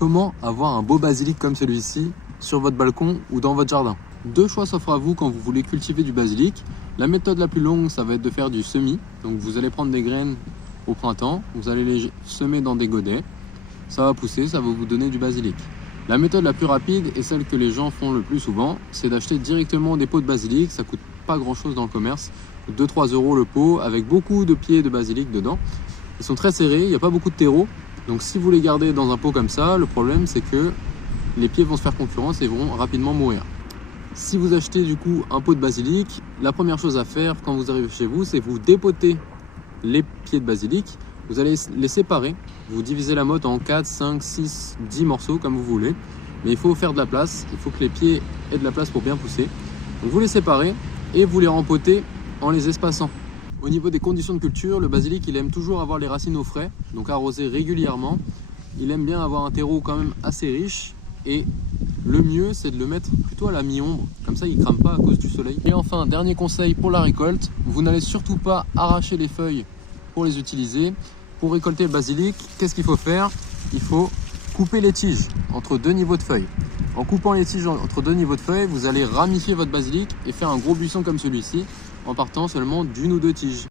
Comment avoir un beau basilic comme celui-ci sur votre balcon ou dans votre jardin? Deux choix s'offrent à vous quand vous voulez cultiver du basilic. La méthode la plus longue, ça va être de faire du semis. Donc vous allez prendre des graines au printemps, vous allez les semer dans des godets. Ça va pousser, ça va vous donner du basilic. La méthode la plus rapide et celle que les gens font le plus souvent, c'est d'acheter directement des pots de basilic. Ça coûte pas grand chose dans le commerce, 2-3 € le pot avec beaucoup de pieds de basilic dedans. Ils sont très serrés, il n'y a pas beaucoup de terreau. Donc si vous les gardez dans un pot comme ça, le problème c'est que les pieds vont se faire concurrence et vont rapidement mourir. Si vous achetez du coup un pot de basilic, la première chose à faire quand vous arrivez chez vous, c'est vous dépoter les pieds de basilic. Vous allez les séparer, vous divisez la motte en 4, 5, 6, 10 morceaux comme vous voulez. Mais il faut faire de la place, il faut que les pieds aient de la place pour bien pousser. Donc vous les séparez et vous les rempotez en les espaçant. Au niveau des conditions de culture, le basilic il aime toujours avoir les racines au frais, donc arroser régulièrement. Il aime bien avoir un terreau quand même assez riche et le mieux c'est de le mettre plutôt à la mi-ombre, comme ça il ne crame pas à cause du soleil. Et enfin, dernier conseil pour la récolte, vous n'allez surtout pas arracher les feuilles pour les utiliser. Pour récolter le basilic, qu'est-ce qu'il faut faire? Il faut couper les tiges entre deux niveaux de feuilles. En coupant les tiges entre deux niveaux de feuilles, vous allez ramifier votre basilic et faire un gros buisson comme celui-ci en partant seulement d'une ou deux tiges.